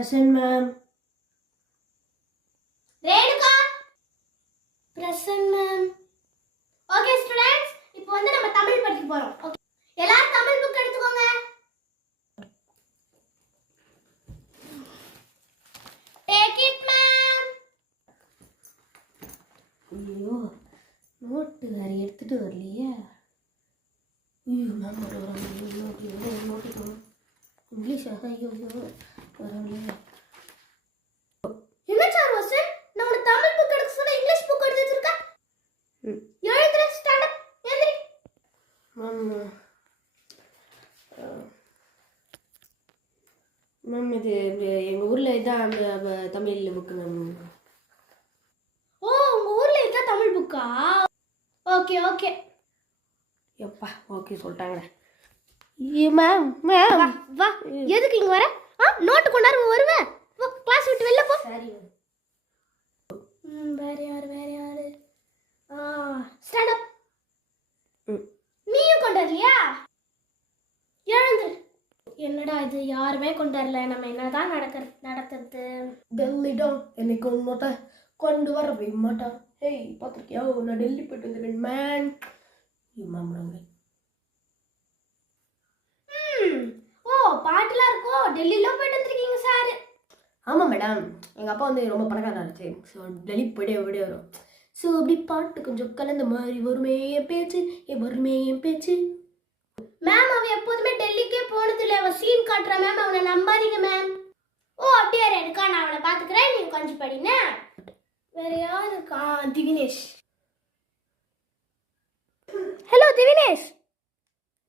Present, ma'am. Renuka present ma'am. Okay students, இப்போ வந்து நம்ம தமிழ் படிக்க போறோம். ஓகே, எல்லாரும் தமிழ் புக் எடுத்துக்கோங்க. Take it ma'am. ஐயோ நோட்டு வேறு எடுத்துட்டு வரலையே. ஐயோ மேம் நோட்டு இங்கிலீஷ் ஐயோ வரலையே. என்ன சார் வசன், நம்ம தமிழ் புக் எடுக்க சொன்னா இங்கிலீஷ் புக் எடுத்து வச்சிருக்க. எழுதுற ஸ்டாண்ட் அப் எந்திரி. மேம் இது எங்கள் ஊரில் இதான் அந்த தமிழ் புக்கு மேம். ஓ, உங்க ஊர்ல இருக்கா தமிழ் புக்கா? Okay okay. எப்பா ஓகே சொல்லிட்டாங்களே. மேம் மேம் வா, எதுக்கு இங்க வர? நோட்டு கொண்டாரு வருவேன். வா, கிளாஸ் விட்டு வெளில போ. சரி வேற யாரு? Stand up. நீயும் கொண்டாரலையா? எழுந்துரு. என்னடா இது, யாருமே கொண்டாரல, நம்ம என்னதான் நடக்கிறது? டெல்லிடா என்னைக்கு நோட்டை கொண்டு வரவே மாட்டான். ஹேய் பார்த்துருக்கியா, நான் டெல்லி போயிட்டு வந்துடுவேன் மேம். மேம் ஓ, பாட்டுலாம் இருக்கோ? டெல்லியில போயிட்டு வந்திருக்கீங்க சார். ஆமாம் மேடம், எங்கள் அப்பா வந்து ரொம்ப பணக்காரா இருந்துச்சு. ஸோ டெல்லி போய்ட்டே வரும். ஸோ அப்படி பாட்டு கொஞ்சம் கலந்த மாதிரி வருமே என் பேச்சு. மேம், அவன் எப்போதுமே டெல்லிக்கே போனது இல்லை. அவன் சீன் காட்டுற மேம், அவனை நம்பாதீங்க மேம். ஓ அப்படியே இருக்கா, நான் அவனை பார்த்துக்கிறேன், நீங்க கொஞ்சம் படிங்க. வேற யார் இருக்கா? திவினேஷ். ஹலோ திவினேஷ்,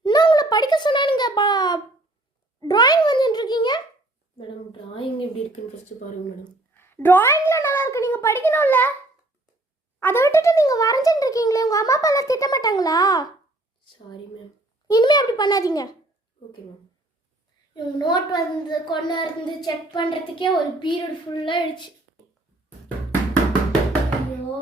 என்ன உங்களை படிக்க சொன்னானுங்க? டிராயிங் வந்துட்டு இருக்கீங்க. மேடம் டிராயிங் எப்படி இருக்குன்னு ஃபஸ்ட்டு பாருங்க மேடம். டிராயிங்ல நல்லா இருக்கு, நீங்க படிக்கணும்ல. அதை விட்டுட்டு நீங்க வரைஞ்சிட்டு இருக்கீங்களே, உங்க அம்மா அப்பா எல்லாம் திட்ட மாட்டாங்களா? Sorry ma'am. இனிமே அப்படி பண்ணாதீங்க. Okay ma'am. இவங்க நோட் வந்து கொண்டு வந்து செக் பண்றதுக்கே ஒரு பீரியட் ஃபுல்லா ஆயிடுச்சு. ஐயோ